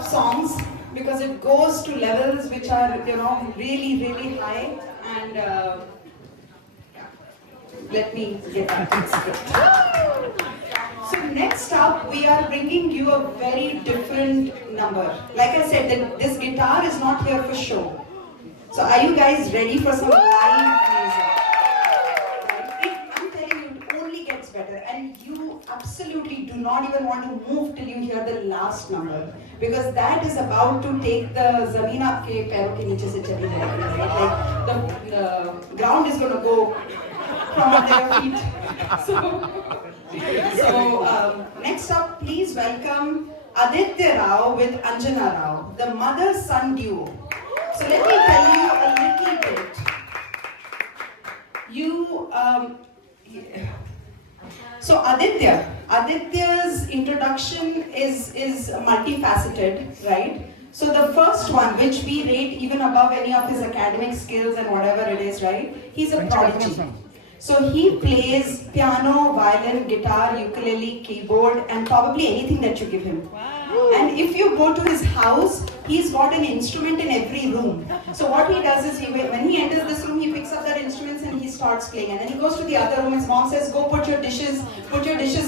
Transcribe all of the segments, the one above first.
tough songs because it goes to levels which are, really, really high. And let me get back to the script. So next up, we are bringing you a very different number. Like I said, this guitar is not here for show. So are you guys ready for some live music? I'm telling you, it only gets better. And you absolutely do not even want to move till you hear the last number. Because that is about to take the zameen aapke पैरों के नीचे से चली जाएगी, right? Like the ground is going to go from their feet. So next up, please welcome Aditya Rao with Anjana Rao, the mother-son duo. So let me tell you a little bit. So Aditya's introduction is multifaceted, right? So the first one, which we rate even above any of his academic skills and whatever it is, right? He's a prodigy. So he plays piano, violin, guitar, ukulele, keyboard, and probably anything that you give him. Wow. And if you go to his house, he's got an instrument in every room. So what he does is, when he enters this room, he picks up that instrument and he starts playing. And then he goes to the other room. His mom says, "Go put your dishes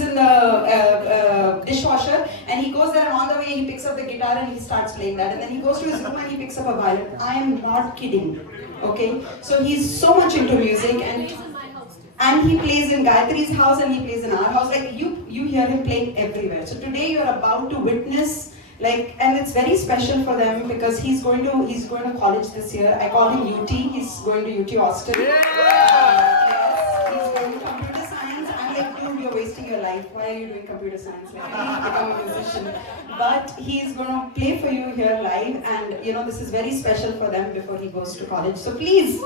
in the dishwasher." And he goes there, and on the way, he picks up the guitar and he starts playing that. And then he goes to his room and he picks up a violin. I am not kidding. Okay, so he's so much into music, and he plays in Gayatri's house and he plays in our house. Like you hear him playing everywhere. So today you're about to witness, and it's very special for them because he's going to college this year. I call him UT. He's going to UT Austin. Yes, he's going to computer science. I'm like, dude, you're wasting your life. Why are you doing computer science? Like, please become a musician. But he's going to play for you here live, and this is very special for them before he goes to college. So please.